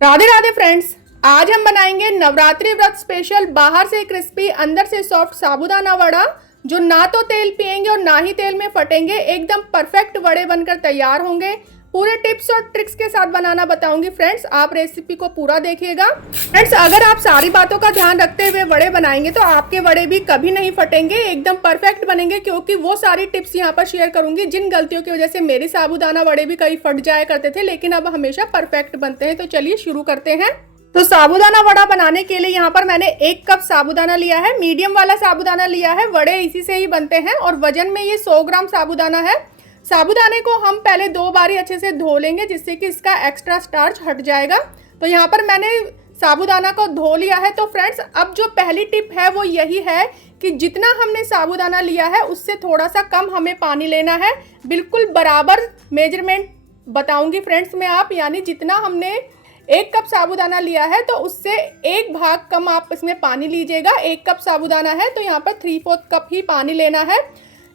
Radhe Radhe friends. आज हम बनाएंगे नवरात्रि व्रत स्पेशल बाहर से क्रिस्पी अंदर से सॉफ्ट साबूदाना वड़ा, जो ना तो तेल पिएंगे और ना ही तेल में फटेंगे। एकदम परफेक्ट वड़े बनकर तैयार होंगे। पूरे टिप्स और ट्रिक्स के साथ बनाना बताऊंगी फ्रेंड्स, आप रेसिपी को पूरा देखिएगा। फ्रेंड्स, अगर आप सारी बातों का ध्यान रखते हुए वड़े बनाएंगे तो आपके वड़े भी कभी नहीं फटेंगे, एकदम परफेक्ट बनेंगे। क्योंकि वो सारी टिप्स यहाँ पर शेयर करूंगी जिन गलतियों की वजह से मेरी साबूदाना वड़े भी कहीं फट जाया करते थे, लेकिन अब हमेशा परफेक्ट बनते हैं। तो चलिए शुरू करते हैं। तो साबूदाना वड़ा बनाने के लिए यहाँ पर मैंने 1 कप साबूदाना लिया है, मीडियम वाला साबूदाना लिया है। वड़े इसी से ही बनते हैं और वजन में ये 100 ग्राम साबूदाना है। साबूदाने को हम पहले 2 बारी अच्छे से धो लेंगे, जिससे कि इसका एक्स्ट्रा स्टार्च हट जाएगा। तो यहाँ पर मैंने साबूदाना को धो लिया है। तो फ्रेंड्स, अब जो पहली टिप है वो यही है कि जितना हमने साबूदाना लिया है उससे थोड़ा सा कम हमें पानी लेना है। बिल्कुल बराबर मेजरमेंट बताऊंगी फ्रेंड्स मैं आप, यानी जितना हमने 1 कप साबूदाना लिया है तो उससे 1 भाग कम आप इसमें पानी लीजिएगा। 1 कप साबूदाना है तो यहाँ पर 3/4 कप ही पानी लेना है।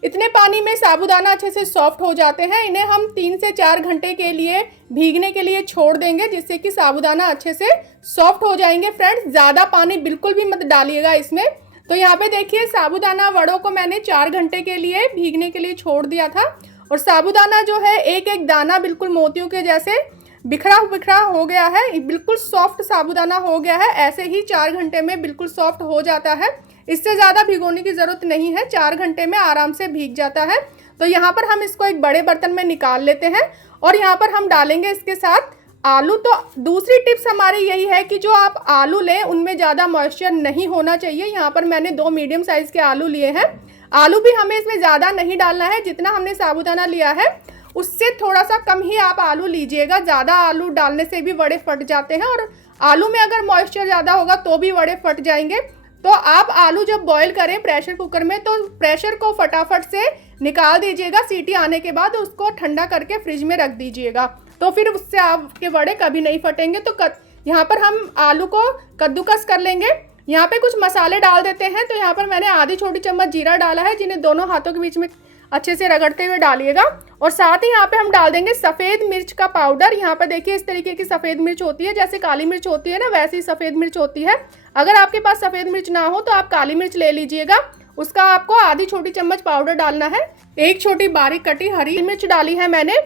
इतने पानी में साबूदाना अच्छे से सॉफ्ट हो जाते हैं। इन्हें हम 3 से 4 घंटे के लिए भीगने के लिए छोड़ देंगे, जिससे कि साबूदाना अच्छे से सॉफ्ट हो जाएंगे। फ्रेंड्स, ज़्यादा पानी बिल्कुल भी मत डालिएगा इसमें। तो यहाँ पे देखिए, साबूदाना वड़ों को मैंने 4 घंटे के लिए भीगने के लिए छोड़ दिया था। और साबूदाना जो है एक एक दाना बिल्कुल मोतियों के जैसे बिखरा बिखरा हो गया है, बिल्कुल सॉफ्ट साबूदाना हो गया है। ऐसे ही 4 घंटे में बिल्कुल सॉफ्ट हो जाता है। इससे ज़्यादा भिगोने की ज़रूरत नहीं है, 4 घंटे में आराम से भीग जाता है। तो यहाँ पर हम इसको एक बड़े बर्तन में निकाल लेते हैं और यहाँ पर हम डालेंगे इसके साथ आलू। तो दूसरी टिप्स हमारी यही है कि जो आप आलू लें उनमें ज़्यादा मॉइस्चर नहीं होना चाहिए। यहाँ पर मैंने 2 मीडियम साइज़ के आलू लिए हैं। आलू भी हमें इसमें ज़्यादा नहीं डालना है, जितना हमने साबूदाना लिया है उससे थोड़ा सा कम ही आप आलू लीजिएगा। ज़्यादा आलू डालने से भी वड़े फट जाते हैं और आलू में अगर मॉइस्चर ज़्यादा होगा तो भी वड़े फट जाएंगे। तो आप आलू जब बॉईल करें प्रेशर कुकर में तो प्रेशर को फटाफट से निकाल दीजिएगा। सीटी आने के बाद उसको ठंडा करके फ्रिज में रख दीजिएगा, तो फिर उससे आपके वड़े कभी नहीं फटेंगे। तो यहाँ पर हम आलू को कद्दूकस कर लेंगे। यहाँ पे कुछ मसाले डाल देते हैं। तो यहाँ पर मैंने आधी छोटी चम्मच जीरा डाला है, जिन्हें दोनों हाथों के बीच में अच्छे से रगड़ते हुए डालिएगा। और साथ ही यहाँ पे हम डाल देंगे सफ़ेद मिर्च का पाउडर। यहाँ पर देखिए, इस तरीके की सफ़ेद मिर्च होती है, जैसे काली मिर्च होती है ना, वैसे ही सफ़ेद मिर्च होती है। अगर आपके पास सफ़ेद मिर्च ना हो तो आप काली मिर्च ले लीजिएगा। उसका आपको आधी छोटी चम्मच पाउडर डालना है। 1 छोटी बारीक कटी हरी मिर्च डाली है मैंने।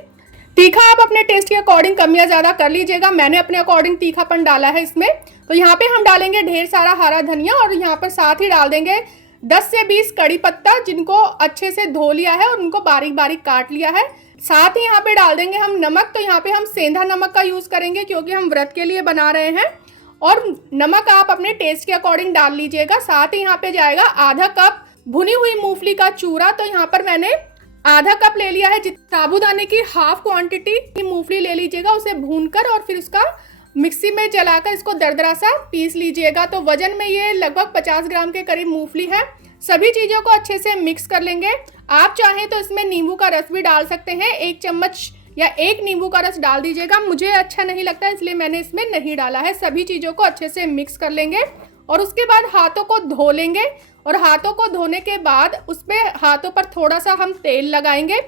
तीखा आप अपने टेस्ट के अकॉर्डिंग कम या ज़्यादा कर लीजिएगा। मैंने अपने अकॉर्डिंग तीखापन डाला है इसमें। तो यहाँ पे हम डालेंगे ढेर सारा हरा धनिया और यहाँ पर साथ ही डाल देंगे 10 से 20 कड़ी पत्ता, जिनको अच्छे से धो लिया है और उनको बारीक बारीक काट लिया है। साथ ही यहाँ पे डाल देंगे हम नमक। तो यहाँ पे हम सेंधा नमक का यूज़ करेंगे क्योंकि हम व्रत के लिए बना रहे हैं। और नमक आप अपने टेस्ट के अकॉर्डिंग डाल लीजिएगा। साथ ही यहाँ पे जाएगा आधा कप भुनी हुई मूंगफली का चूरा। तो यहाँ पर मैंने आधा कप ले लिया है। साबूदाने की हाफ क्वांटिटी मूंगफली ले लीजिएगा, उसे भूनकर और फिर उसका मिक्सी में चलाकर इसको दरदरा सा पीस लीजिएगा। तो वजन में ये लगभग 50 ग्राम के करीब मूंगफली है। सभी चीज़ों को अच्छे से मिक्स कर लेंगे। आप चाहें तो इसमें नींबू का रस भी डाल सकते हैं। 1 चम्मच या 1 नींबू का रस डाल दीजिएगा। मुझे अच्छा नहीं लगता इसलिए मैंने इसमें नहीं डाला है। सभी चीज़ों को अच्छे से मिक्स कर लेंगे और उसके बाद हाथों को धो लेंगे। और हाथों को धोने के बाद उस पर हाथों पर थोड़ा सा हम तेल लगाएंगे।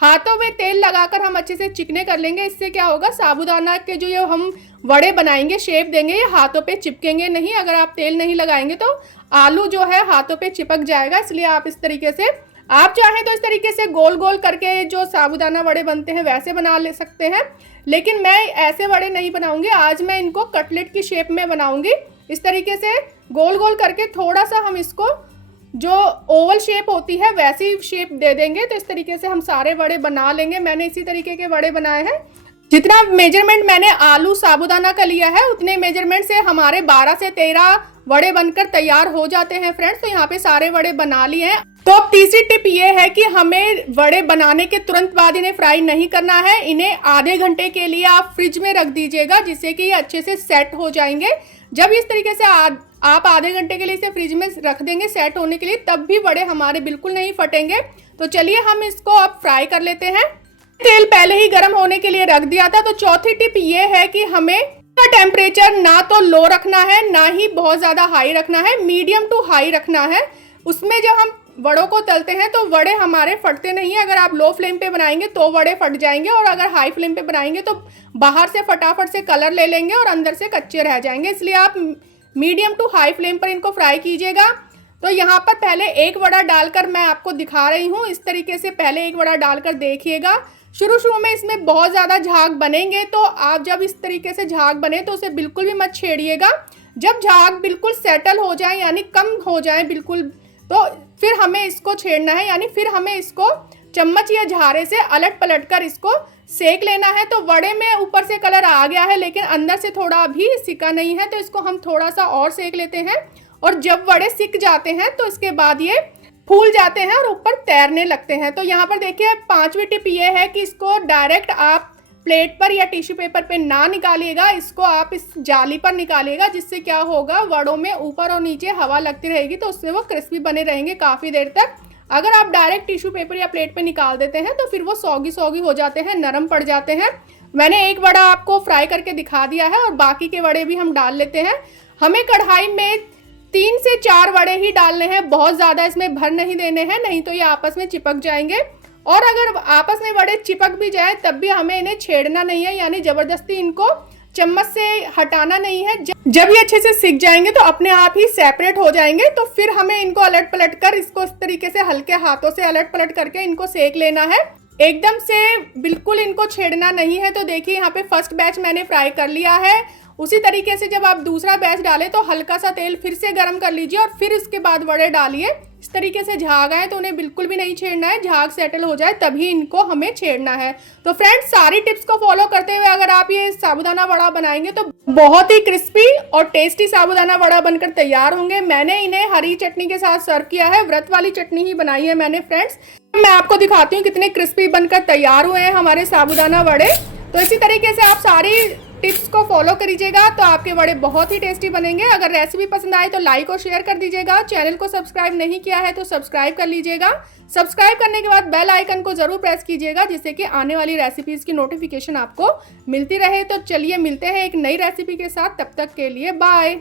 हाथों में तेल लगाकर हम अच्छे से चिकने कर लेंगे। इससे क्या होगा, साबूदाना के जो ये हम वड़े बनाएंगे, शेप देंगे, ये हाथों पे चिपकेंगे नहीं। अगर आप तेल नहीं लगाएंगे तो आलू जो है हाथों पे चिपक जाएगा। इसलिए आप इस तरीके से, आप चाहें तो इस तरीके से गोल गोल करके जो साबूदाना वड़े बनते हैं वैसे बना ले सकते हैं, लेकिन मैं ऐसे वड़े नहीं बनाऊंगी। आज मैं इनको कटलेट की शेप में बनाऊंगी। इस तरीके से गोल गोल करके थोड़ा सा हम इसको जो ओवल शेप होती है वैसी शेप दे देंगे। तो इस तरीके से हम सारे वड़े बना लेंगे। मैंने इसी तरीके के वड़े बनाए हैं। जितना मेजरमेंट मैंने आलू साबूदाना का लिया है उतने मेजरमेंट से हमारे 12 से 13 वड़े बनकर तैयार हो जाते हैं फ्रेंड्स। तो यहाँ पे सारे वड़े बना लिए हैं। तो अब तीसरी टिप ये है कि हमें वड़े बनाने के तुरंत बाद इन्हें फ्राई नहीं करना है। इन्हें आधे घंटे के लिए आप फ्रिज में रख दीजिएगा, जिससे कि ये अच्छे से सेट हो जाएंगे। जब इस तरीके से आप आधे घंटे के लिए इसे फ्रिज में रख देंगे सेट होने के लिए, तब भी वड़े हमारे बिल्कुल नहीं फटेंगे। तो चलिए हम इसको अब फ्राई कर लेते हैं। तेल पहले ही गर्म होने के लिए रख दिया था। तो चौथी टिप ये है कि हमें का टेम्परेचर ना तो लो रखना है ना ही बहुत ज़्यादा हाई रखना है, मीडियम टू हाई रखना है। उसमें जब हम वड़ों को तलते हैं तो वड़े हमारे फटते नहीं है। अगर आप लो फ्लेम पे बनाएंगे तो वड़े फट जाएंगे, और अगर हाई फ्लेम पे बनाएंगे तो बाहर से फटाफट से कलर ले लेंगे और अंदर से कच्चे रह जाएंगे। इसलिए आप मीडियम टू हाई फ्लेम पर इनको फ्राई कीजिएगा। तो यहाँ पर पहले एक वड़ा डालकर मैं आपको दिखा रही हूँ। इस तरीके से पहले एक वड़ा डालकर देखिएगा। शुरू में इसमें बहुत ज़्यादा झाग बनेंगे, तो आप जब इस तरीके से झाग बने तो उसे बिल्कुल भी मत छेड़िएगा। जब झाग बिल्कुल सेटल हो जाए यानी कम हो जाए बिल्कुल, तो फिर हमें इसको छेड़ना है, यानी फिर हमें इसको चम्मच या झारे से अलट पलट कर इसको सेक लेना है। तो वड़े में ऊपर से कलर आ गया है लेकिन अंदर से थोड़ा भी सिका नहीं है, तो इसको हम थोड़ा सा और सेक लेते हैं। और जब वड़े सिक जाते हैं तो इसके बाद ये फूल जाते हैं और ऊपर तैरने लगते हैं। तो यहाँ पर देखिए 5वीं टिप ये है कि इसको डायरेक्ट आप प्लेट पर या टिश्यू पेपर पे ना निकालिएगा, इसको आप इस जाली पर निकालिएगा, जिससे क्या होगा वड़ों में ऊपर और नीचे हवा लगती रहेगी तो उससे वो क्रिस्पी बने रहेंगे काफ़ी देर तक। अगर आप डायरेक्ट टिश्यू पेपर या प्लेट पे निकाल देते हैं तो फिर वो सौगी सौगी हो जाते हैं, नरम पड़ जाते हैं। मैंने एक वड़ा आपको फ्राई करके दिखा दिया है और बाकी के वड़े भी हम डाल लेते हैं। हमें कढ़ाई में 3 से 4 वड़े ही डालने हैं, बहुत ज़्यादा इसमें भर नहीं देने हैं, नहीं तो ये आपस में चिपक जाएंगे। और अगर आपस में वड़े चिपक भी जाए तब भी हमें इन्हें छेड़ना नहीं है, यानी ज़बरदस्ती इनको चम्मच से हटाना नहीं है। जब ये अच्छे से सिक जाएंगे तो अपने आप ही सेपरेट हो जाएंगे। तो फिर हमें इनको अलट पलट कर इसको इस तरीके से हल्के हाथों से अलट पलट करके इनको सेक लेना है, एकदम से बिल्कुल इनको छेड़ना नहीं है। तो देखिए यहाँ पे फर्स्ट बैच मैंने फ्राई कर लिया है। उसी तरीके से जब आप दूसरा बैच डालें तो हल्का सा तेल फिर से गर्म कर लीजिए और फिर इसके बाद वड़े डालिए। इस तरीके से झाग आए तो उन्हें बिल्कुल भी नहीं छेड़ना है, झाग सेटल हो जाए तभी इनको हमें छेड़ना है। तो फ्रेंड्स, सारी टिप्स को फॉलो करते हुए अगर आप ये साबूदाना वड़ा बनाएंगे तो बहुत ही क्रिस्पी और टेस्टी साबूदाना वड़ा बनकर तैयार होंगे। मैंने इन्हें हरी चटनी के साथ सर्व किया है, व्रत वाली चटनी ही बनाई है मैंने फ्रेंड्स। मैं आपको दिखाती हूँ कितने क्रिस्पी बनकर तैयार हुए हैं हमारे साबूदाना वड़े। तो इसी तरीके से आप सारी टिप्स को फॉलो करिएगा तो आपके वड़े बहुत ही टेस्टी बनेंगे। अगर रेसिपी पसंद आए तो लाइक और शेयर कर दीजिएगा। चैनल को सब्सक्राइब नहीं किया है तो सब्सक्राइब कर लीजिएगा। सब्सक्राइब करने के बाद बेल आइकन को जरूर प्रेस कीजिएगा, जिससे कि आने वाली रेसिपीज की नोटिफिकेशन आपको मिलती रहे। तो चलिए मिलते हैं एक नई रेसिपी के साथ, तब तक के लिए बाय।